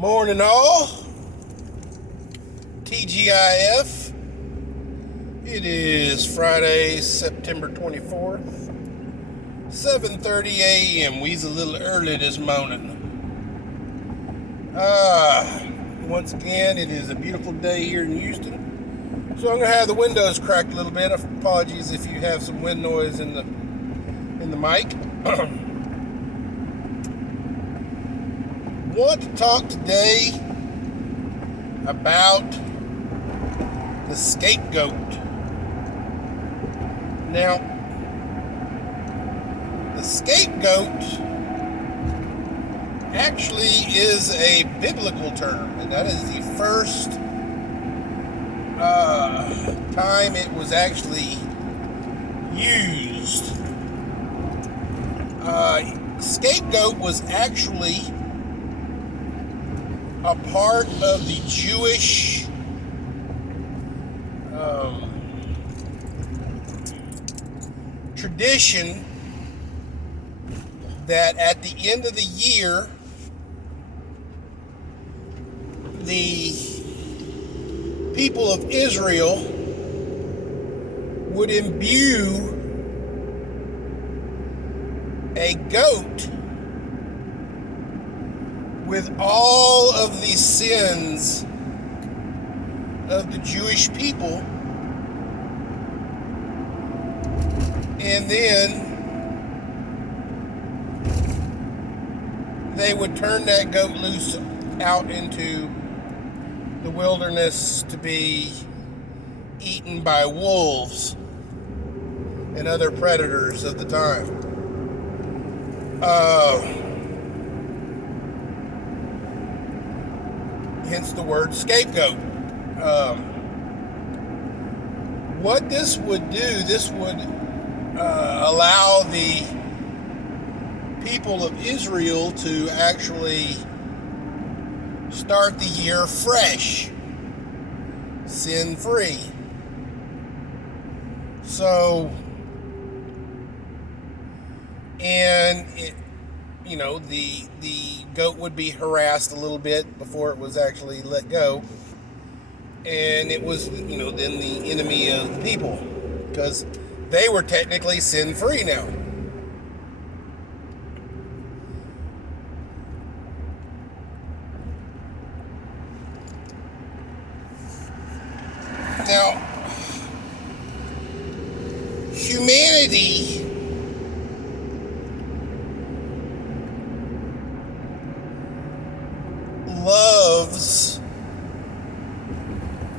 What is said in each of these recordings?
Morning all, TGIF. It is Friday, September 24th, 7:30 a.m. We's a little early this morning. Once again, it is a beautiful day here in Houston. So I'm going to have the windows cracked a little bit. Apologies if you have some wind noise in the mic. Want to talk today about the scapegoat. Now, the scapegoat actually is a biblical term, and that is the first time it was actually used. Scapegoat was actually a part of the Jewish tradition that at the end of the year, the people of Israel would imbue a goat with all of the sins of the Jewish people, and then they would turn that goat loose out into the wilderness to be eaten by wolves and other predators of the time. Hence the word scapegoat. What this would do, this would allow the people of Israel to actually start the year fresh, sin-free. So, and it, the goat would be harassed a little bit before it was actually let go, and it was then the enemy of the people, because they were technically sin-free now. Now, humanity loves,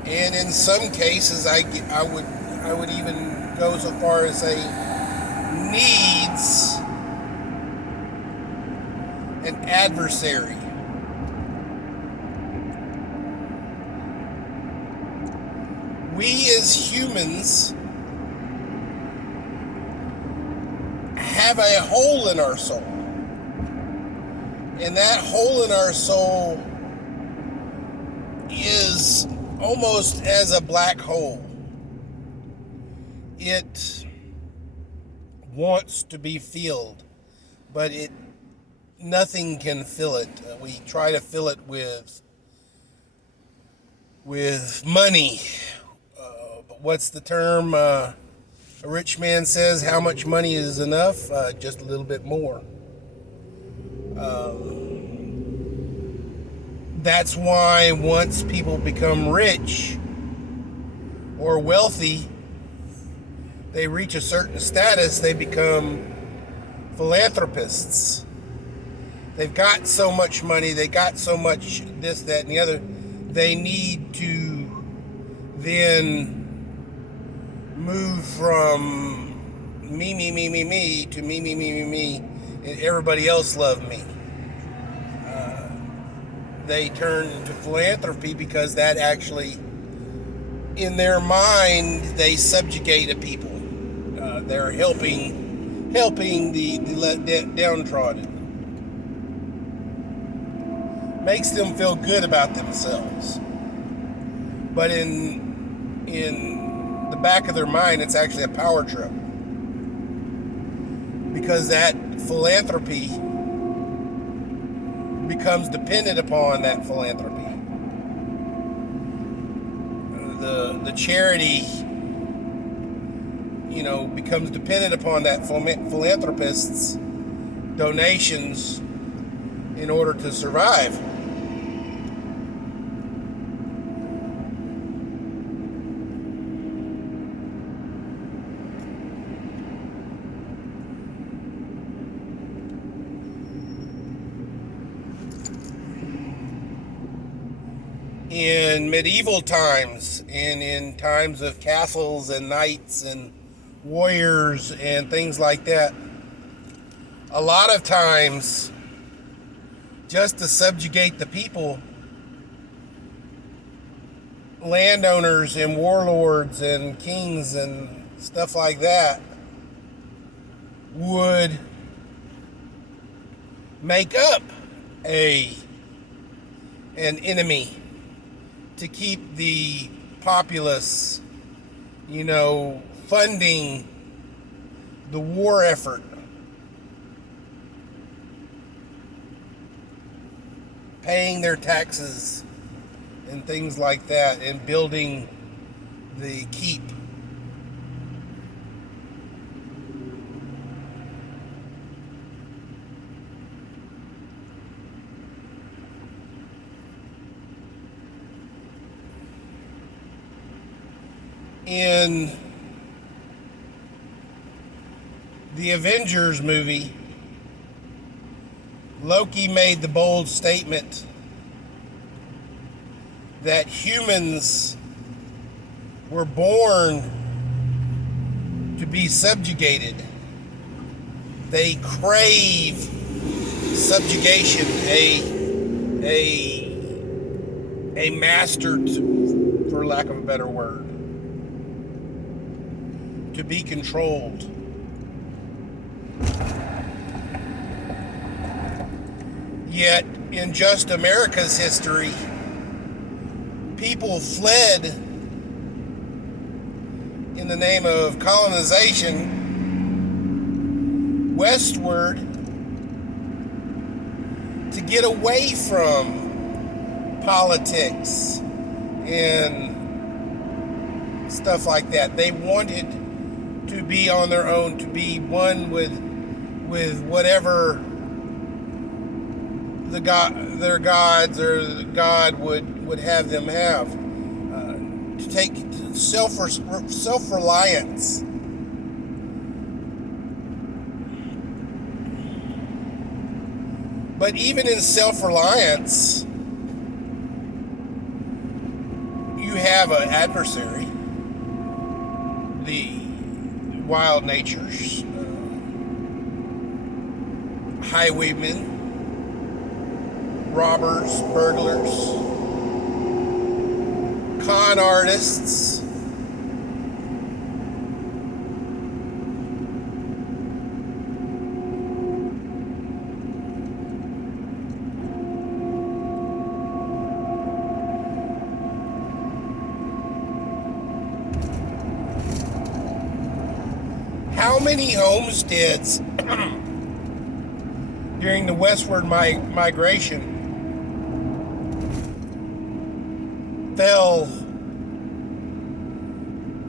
and in some cases I would even go so far as say needs an adversary. We as humans have a hole in our soul, and that hole in our soul is almost as a black hole. It wants to be filled, but nothing can fill it. We try to fill it with money. But what's the term? A rich man says, how much money is enough? Just a little bit more. That's why once people become rich or wealthy, they reach a certain status, they become philanthropists. They've got so much money, they got so much this, that, and the other, they need to then move from me to me, and everybody else love me. They turn to philanthropy because that actually, in their mind, they subjugate a people. They're helping the downtrodden. Makes them feel good about themselves. But in the back of their mind, it's actually a power trip. Because that philanthropy becomes dependent upon that philanthropy. The charity, becomes dependent upon that philanthropist's donations in order to survive. In medieval times and in times of castles and knights and warriors and things like that, a lot of times, just to subjugate the people, landowners and warlords and kings and stuff like that would make up an enemy to keep the populace, funding the war effort. Paying their taxes and things like that, and building the keep. In the Avengers movie, Loki made the bold statement that humans were born to be subjugated. They crave subjugation, a master, for lack of a better word, to be controlled. Yet, in just America's history, people fled in the name of colonization westward to get away from politics and stuff like that. They wanted to be on their own, to be one with whatever their gods or God would have them have, to take self-reliance. But even in self-reliance, you have an adversary, the wild natures, highwaymen, robbers, burglars, con artists, how many homesteads during the westward migration fell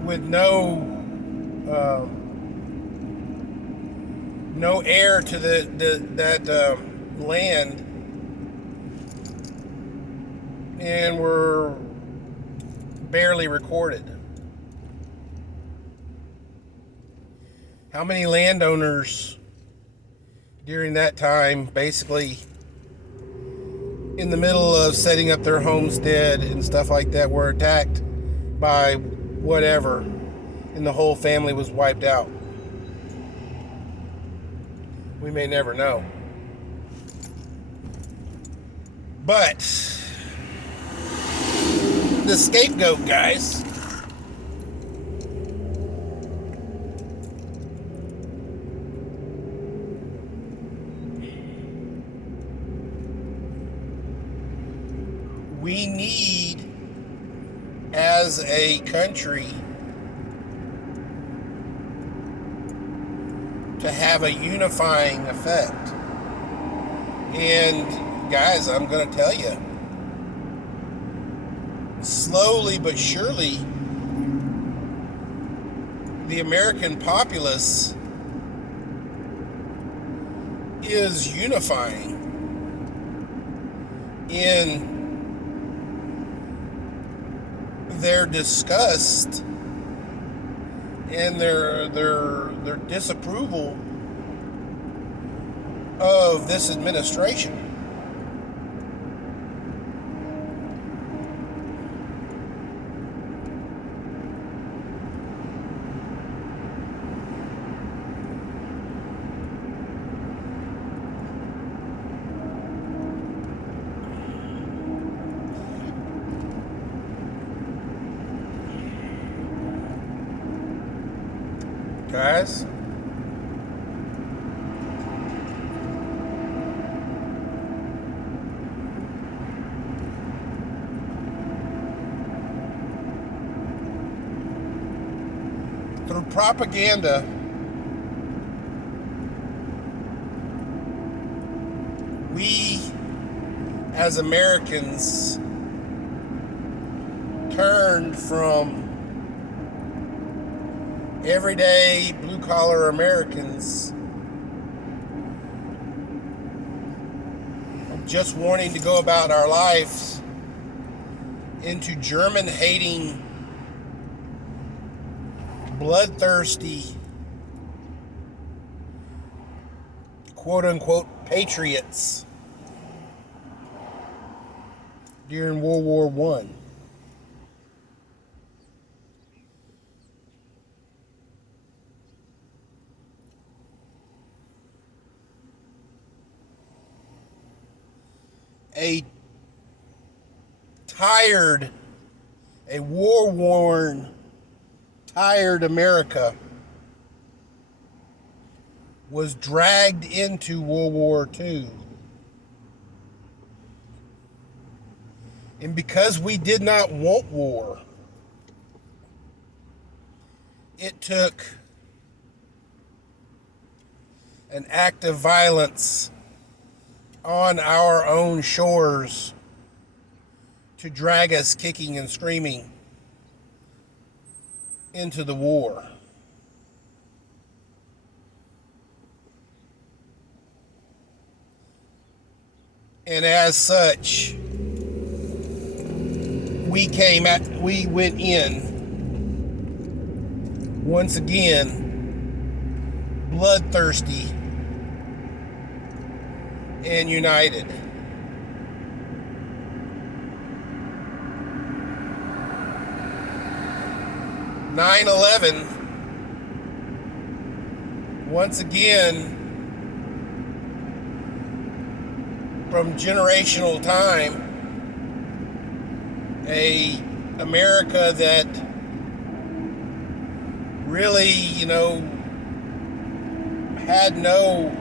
with no heir to that land, and were barely recorded. How many landowners during that time, basically in the middle of setting up their homestead and stuff like that, were attacked by whatever, and the whole family was wiped out? We may never know. But the scapegoat, guys, we need, as a country, to have a unifying effect. And guys, I'm going to tell you, slowly but surely, the American populace is unifying in their disgust and their disapproval of this administration. Guys, through propaganda, we as Americans turned from everyday blue-collar Americans just wanting to go about our lives into German-hating, bloodthirsty, quote-unquote patriots during World War I. A war-worn, tired America was dragged into World War II. And because we did not want war, it took an act of violence on our own shores to drag us kicking and screaming into the war. And as such, we went in once again bloodthirsty and united. 9/11, once again, from generational time, a America that really, had no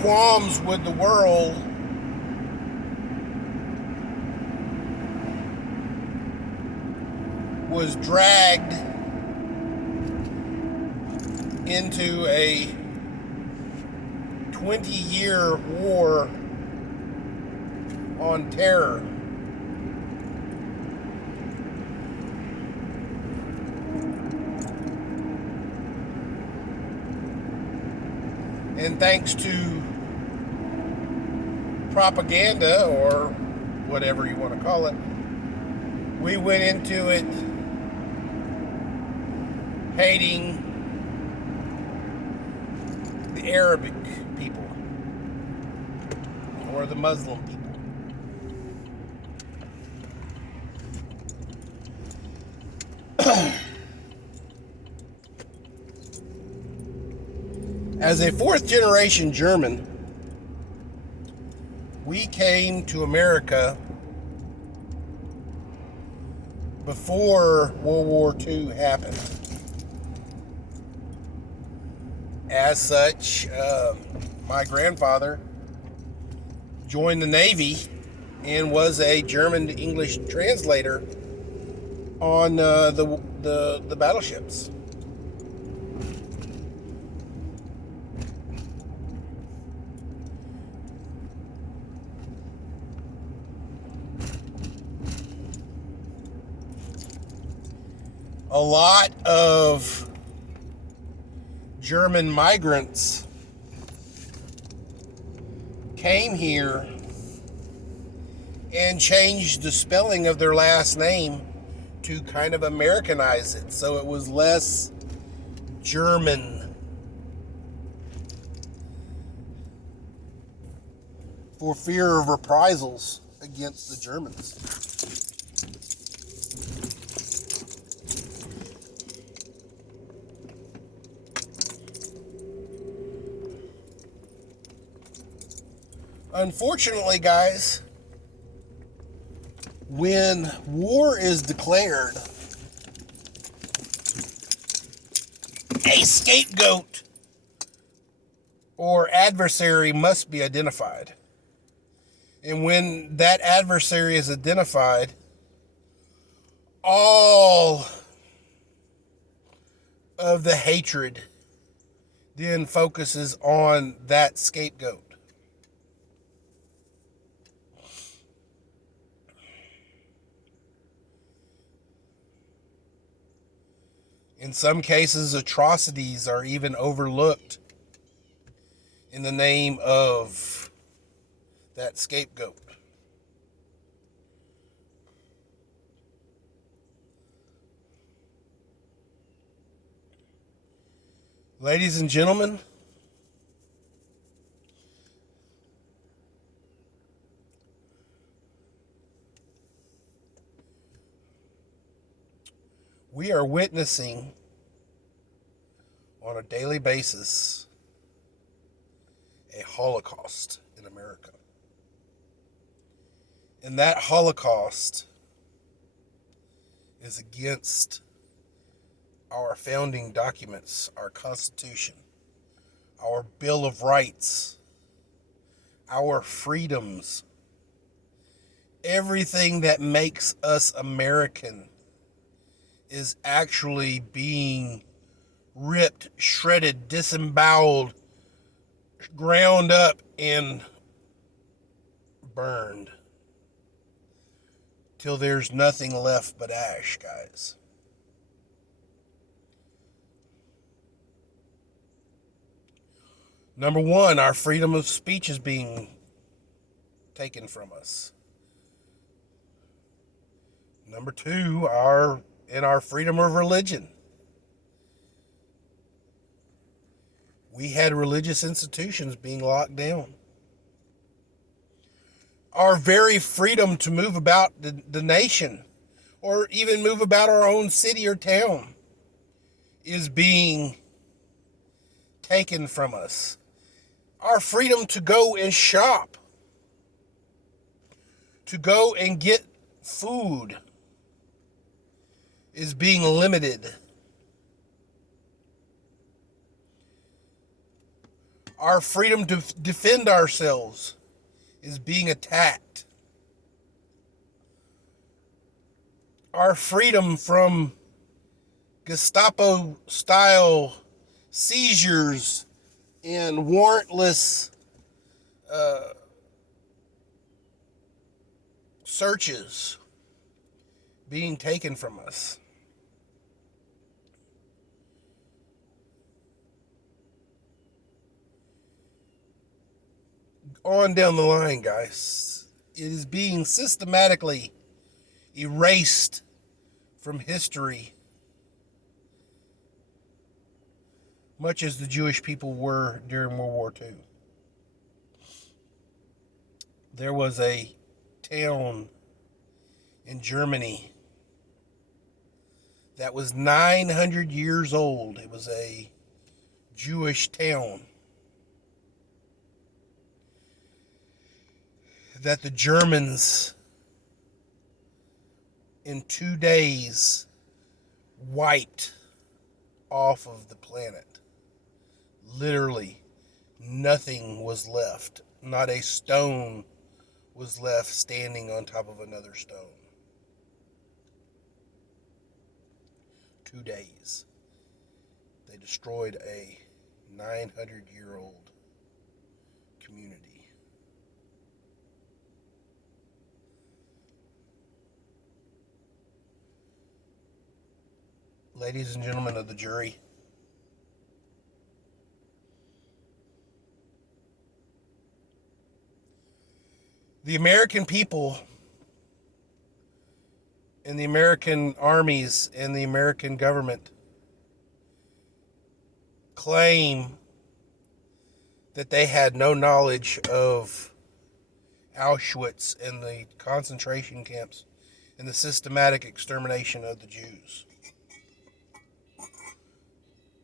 qualms with the world, was dragged into a 20-year war on terror. And thanks to propaganda, or whatever you want to call it, we went into it hating the Arabic people or the Muslim people. As a fourth-generation German, we came to America before World War II happened. As such, my grandfather joined the Navy and was a German to English translator on the battleships. a lot of German migrants came here and changed the spelling of their last name to kind of Americanize it, so it was less German, for fear of reprisals against the Germans. Unfortunately, guys, when war is declared, a scapegoat or adversary must be identified. And when that adversary is identified, all of the hatred then focuses on that scapegoat. In some cases, atrocities are even overlooked in the name of that scapegoat. Ladies and gentlemen, we are witnessing on a daily basis a Holocaust in America. And that Holocaust is against our founding documents, our Constitution, our Bill of Rights, our freedoms. Everything that makes us American is actually being ripped, shredded, disemboweled, ground up, and burned till there's nothing left but ash, guys. Number one, our freedom of speech is being taken from us. Number two, our freedom of religion. We had religious institutions being locked down. Our very freedom to move about the nation, or even move about our own city or town, is being taken from us. Our freedom to go and shop, to go and get food, is being limited. Our freedom to defend ourselves is being attacked. Our freedom from Gestapo-style seizures and warrantless searches being taken from us. On down the line, guys, it is being systematically erased from history, much as the Jewish people were during World War II. There was a town in Germany that was 900 years old. It was a Jewish town that the Germans in 2 days wiped off of the planet. Literally, nothing was left. Not a stone was left standing on top of another stone. 2 days. They destroyed a 900-year-old community. ladies and gentlemen of the jury, the American people and the American armies and the American government claim that they had no knowledge of Auschwitz and the concentration camps and the systematic extermination of the Jews.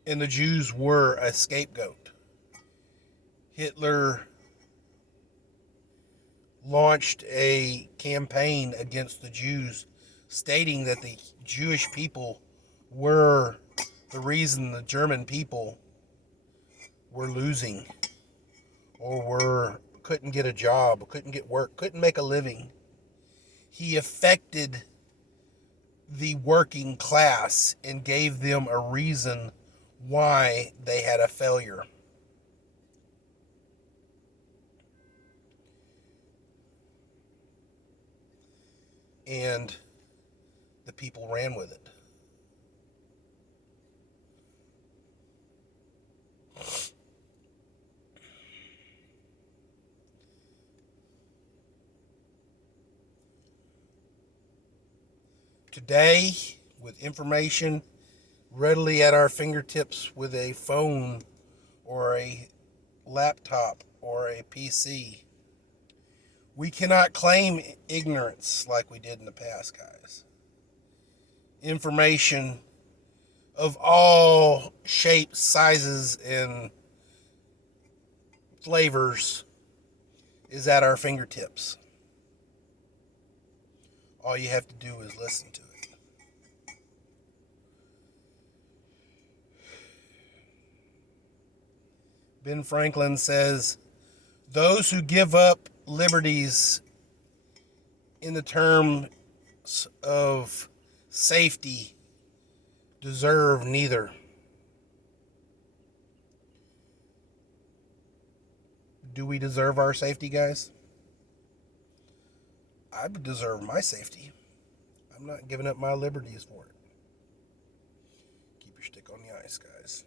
And the Jews were a scapegoat. Hitler launched a campaign against the Jews, stating that the Jewish people were the reason the German people were losing or couldn't get a job, couldn't get work, couldn't make a living. He affected the working class and gave them a reason why they had a failure. And the people ran with it. Today, with information readily at our fingertips with a phone or a laptop or a PC, we cannot claim ignorance like we did in the past, guys. Information of all shapes, sizes, and flavors is at our fingertips. All you have to do is listen to it. Ben Franklin says, those who give up liberties in the terms of safety deserve neither. Do we deserve our safety, guys? I deserve my safety. I'm not giving up my liberties for it. Keep your stick on the ice, guys.